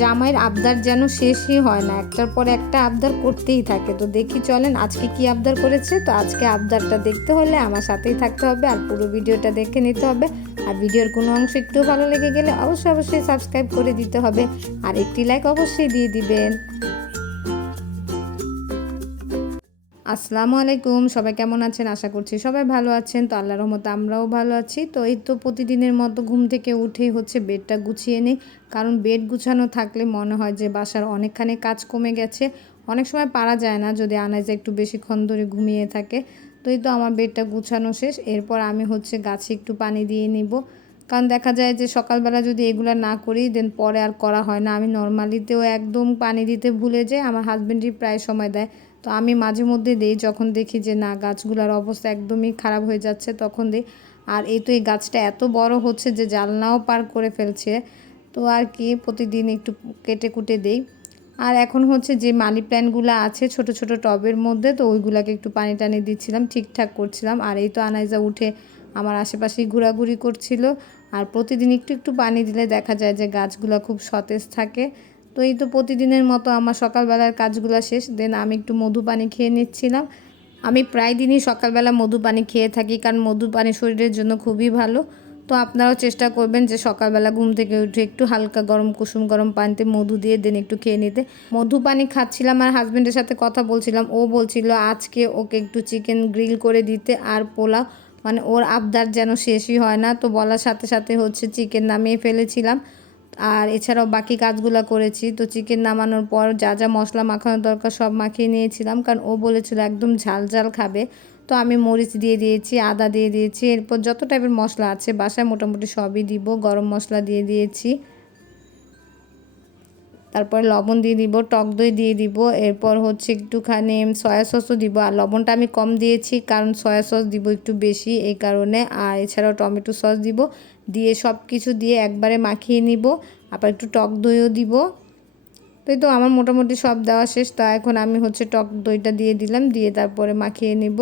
জামাইয়ের আবদার যেন শেষই হয় না, একটার পর একটা আবদার করতেই থাকে। তো দেখি চলেন আজকে কি আবদার করেছে? তো আজকে আবদারটা দেখতে হলে আমার সাথেই থাকতে হবে আর পুরো ভিডিওটা দেখে নিতে হবে। আর ভিডিওর কোনো অংশ একটু ভালো লেগে গেলে অবশ্যই অবশ্যই সাবস্ক্রাইব করে দিতে হবে। আর একটি লাইক অবশ্যই দিয়ে দিবেন। আসসালামু আলাইকুম, সবাই কেমন আছেন? আশা করছি সবাই ভালো আছেন। তো আল্লাহর রহমতে আমরাও ভালো আছি। তো এই তো প্রতিদিনের মতো ঘুম থেকে উঠেই হচ্ছে বেডটা গুছিয়ে নিই। কারণ বেড গুছানো থাকলে মনে হয় যে বাসার অনেকখানি কাজ কমে গেছে। অনেক সময় পারা যায় না যদি আনাজে একটু বেশিক্ষণ ধরে ঘুমিয়ে থাকে। তো এই তো আমার বেডটা গুছানো শেষ। এরপর আমি হচ্ছে গাছে একটু পানি দিয়ে নিব। কারণ দেখা যায় যে সকালবেলা যদি এগুলো না করি দেন পরে আর করা হয় না। আমি নর্মালিতেও একদম পানি দিতে ভুলে যাই। আমার হাজব্যান্ডই প্রায় সময় দেয়। তো আমি মাঝে মধ্যে দিই, যখন দেখি যে না, গাছগুলোর অবস্থা একদমই খারাপ হয়ে যাচ্ছে, তখন দিই। আর এই তো এই গাছটা এত বড় হচ্ছে যে জালনাও পার করে ফেলছে। তো আর কি, প্রতিদিন একটু কেটে কুটে দেই। আর এখন হচ্ছে যে মানি প্ল্যান্টগুলো আছে ছোট ছোট টবের মধ্যে, তো ওইগুলোকে একটু পানি টানি দিচ্ছিলাম, ঠিকঠাক করছিলাম। আর এই তো আনাইজা উঠে আমার আশেপাশেই ঘোরাঘুরি করছিল। আর প্রতিদিন একটু একটু পানি দিলে দেখা যায় যে গাছগুলো খুব সতেজ থাকে। তো এই তো প্রতিদিনের মতো আমার সকালবেলার কাজগুলো শেষ। দেন আমি একটু মধু পানি খেয়ে নিচ্ছিলাম। আমি প্রায় দিনই সকালবেলা মধু পানি খেয়ে থাকি কারণ মধু পানি শরীরের জন্য খুবই ভালো। তো আপনারাও চেষ্টা করবেন যে সকালবেলা ঘুম থেকে উঠে একটু হালকা গরম কুসুম গরম পানিতে মধু দিয়ে দেন একটু খেয়ে নিতে। মধু পানি খাচ্ছিলাম আর হাজব্যান্ডের সাথে কথা বলছিলাম। ও বলছিল আজকে ওকে একটু চিকেন গ্রিল করে দিতে আর পোলাও। মানে ওর আবদার যেন শেষই হয় না। তো বলার সাথে সাথে হচ্ছে চিকেন নামিয়ে ফেলেছিলাম। আর এছাড়াও বাকি কাজগুলো করেছি। তো চিকেন নামানোর পর যা যা মশলা মাখানোর দরকার সব মাখিয়ে নিয়েছিলাম, কারণ ও বলেছিল একদম ঝাল ঝাল খাবে। তো আমি মরিচ দিয়ে দিয়েছি, আদা দিয়ে দিয়েছি, এরপর যত টাইপের মশলা আছে বাসায় মোটামুটি সবই দিব, গরম মশলা দিয়ে দিয়েছি। তারপরে লবণ দিয়ে দিব, টক দই দিয়ে দিব, এরপর হচ্ছে একটুখানি সয়া সসও দিব। আর লবণটা আমি কম দিয়েছি কারণ সয়া সস দিব একটু বেশি এই কারণে। আর এছাড়াও টমেটো সস দিব। দিয়ে সব কিছু দিয়ে একবারে মাখিয়ে নিব। আবার একটু টক দইও দিব। তো এই তো আমার মোটামুটি সব দেওয়া শেষ। তা এখন আমি হচ্ছে টক দইটা দিয়ে দিলাম। দিয়ে তারপরে মাখিয়ে নিব।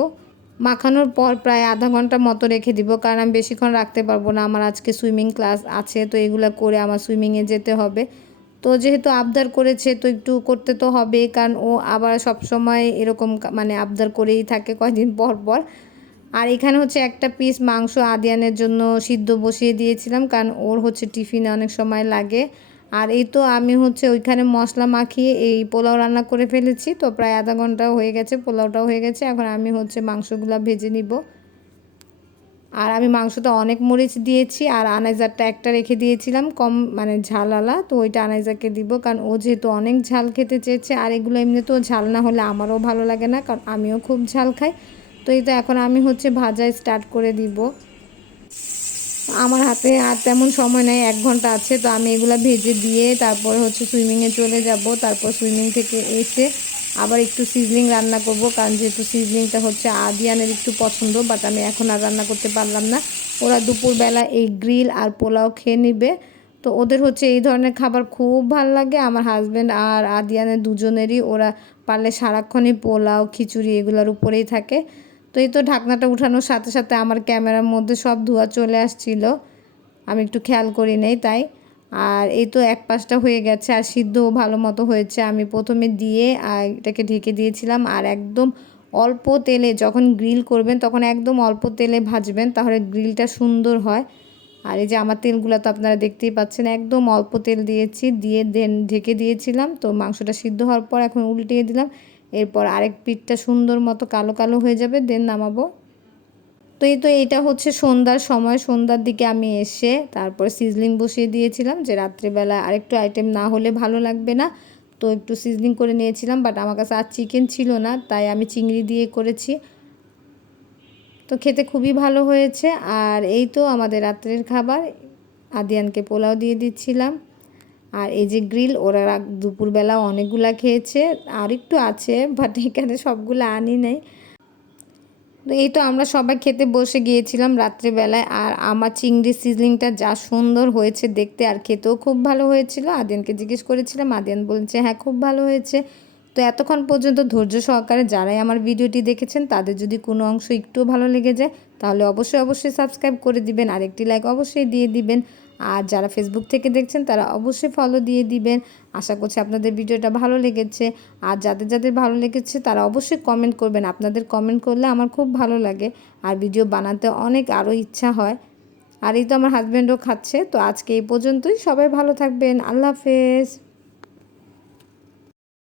মাখানোর পর প্রায় আধা ঘণ্টা মতো রেখে দিব। কারণ আমি বেশিক্ষণ রাখতে পারব না। আমার আজকে সুইমিং ক্লাস আছে। তো এগুলো করে আমার সুইমিংয়ে যেতে হবে। তো যেহেতু আবদার করেছে, তো একটু করতে তো হবে, কারণ ও আবার সব সময় এরকম মানে আবদার করেই থাকে কয়দিন পর পর। আর এখানে হচ্ছে একটা পিস মাংস আদিয়ানের জন্য সিদ্ধ বসিয়ে দিয়েছিলাম, কারণ ওর হচ্ছে টিফিনে অনেক সময় লাগে। আর এই তো আমি হচ্ছে ওইখানে মশলা মাখিয়ে এই পোলাও রান্না করে ফেলেছি, তো প্রায় আধা ঘণ্টা হয়ে গেছে, পোলাওটাও হয়ে গেছে, এখন আমি হচ্ছে মাংসগুলো ভেজে নিব। আর আমি মাংসটা অনেক মরিচ দিয়েছি আর আনাইজারটা একটা রেখে দিয়েছিলাম, কম মানে ঝালালা তো ওইটা আনাইজারকে দিব, কারণ ও যেহেতু অনেক ঝাল খেতে চেয়েছে, আর এগুলো এমনিতেও ঝাল না হলে আমারও ভালো লাগে না, কারণ আমিও খুব ঝাল খাই। তো এই তো এখন আমি হচ্ছে ভাজা স্টার্ট করে দিব। আমার হাতে আর তেমন সময় নেই, এক ঘণ্টা আছে, তো আমি এগুলো ভেজে দিয়ে তারপরে হচ্ছে সুইমিংয়ে চলে যাব, তারপর সুইমিং থেকে এসে আবার একটু সিজলিং রান্না করব, কারণ যেহেতু সিজলিংটা হচ্ছে আদিয়ানের একটু পছন্দ বাট আমি এখন আর রান্না করতে পারলাম না। ওরা দুপুরবেলা এই গ্রিল আর পোলাও খেয়ে নিবে। তো ওদের হচ্ছে এই ধরনের খাবার খুব ভালো লাগে। আমার হাজব্যান্ড আর আদিয়ানের দুজনেরই ওরা পারলে সারাক্ষণই পোলাও, খিচুড়ি এগুলোর উপরেই থাকে। তো এই তো ঢাকনাটা উঠানোর সাথে সাথে আমার ক্যামেরার মধ্যে সব ধোয়া চলে আসছিল। আমি একটু খেয়াল করি নেই তাই। আর এই তো এক পাশটা হয়ে গেছে আর সিদ্ধও ভালো মতো হয়েছে। আমি প্রথমে দিয়ে আর এটাকে ঢেকে দিয়েছিলাম আর একদম অল্প তেলে যখন গ্রিল করবেন তখন একদম অল্প তেলে ভাজবেন তাহলে গ্রিলটা সুন্দর হয়। আর এই যে আমার তেলগুলো তো আপনারা দেখতেই পাচ্ছেন, একদম অল্প তেল দিয়েছি, দিয়ে দেন, ঢেকে দিয়েছিলাম। তো মাংসটা সিদ্ধ হওয়ার পর এখন উল্টিয়ে দিলাম। এরপর আরেক পিঠটা সুন্দর মতো কালো কালো হয়ে যাবে, দেন নামাবো। তো এই তো এটা হচ্ছে সন্ধ্যার সময়, সন্ধ্যার দিকে আমি এসে তারপর সিজলিং বসিয়ে দিয়েছিলাম যে রাত্রিবেলা আরেকটু আইটেম না হলে ভালো লাগবে না। তো একটু সিজলিং করে নিয়েছিলাম বাট আমার কাছে আর চিকেন ছিল না, তাই আমি চিংড়ি দিয়ে করেছি। তো খেতে খুবই ভালো হয়েছে, আর এই তো আমাদের রাত্রের খাবার। আদিয়ানকে পোলাও দিয়ে দিচ্ছিলাম। আর এই যে গ্রিল ওরা দুপুরবেলা অনেকগুলা খেয়েছে, আর একটু আছে বাট এখানে সবগুলো আনি নেই। তো এই তো আমরা সবাই খেতে বসে গিয়েছিলাম রাত্রেবেলায়, আর আমার চিংড়ি সিজলিংটা যা সুন্দর হয়েছে দেখতে আর খেতেও খুব ভালো হয়েছিল। আদিয়ানকে জিজ্ঞেস করেছিলাম, আদিয়ান বলছে হ্যাঁ খুব ভালো হয়েছে। তো এতক্ষণ পর্যন্ত ধৈর্য সহকারে যারাই আমার ভিডিওটি দেখেছেন, তাদের যদি কোনো অংশ একটু ভালো লেগে যায়, তাহলে অবশ্যই অবশ্যই সাবস্ক্রাইব করে দিবেন। আরেকটি লাইক অবশ্যই দিয়ে দিবেন। আর যারা ফেসবুক থেকে দেখছেন, তারা অবশ্যই ফলো দিয়ে দিবেন। আশা করছি আপনাদের ভিডিওটা ভালো লেগেছে। আর যাদের যাদের ভালো লেগেছে, তারা অবশ্যই কমেন্ট করবেন। আপনাদের কমেন্ট করলে আমার খুব ভালো লাগে। আর ভিডিও বানাতে অনেক আরও ইচ্ছা হয়। আর এই তো আমার হাজব্যান্ডও খাচ্ছে। তো আজকে এই পর্যন্তই। সবাই ভালো থাকবেন। আল্লাহ হাফেজ।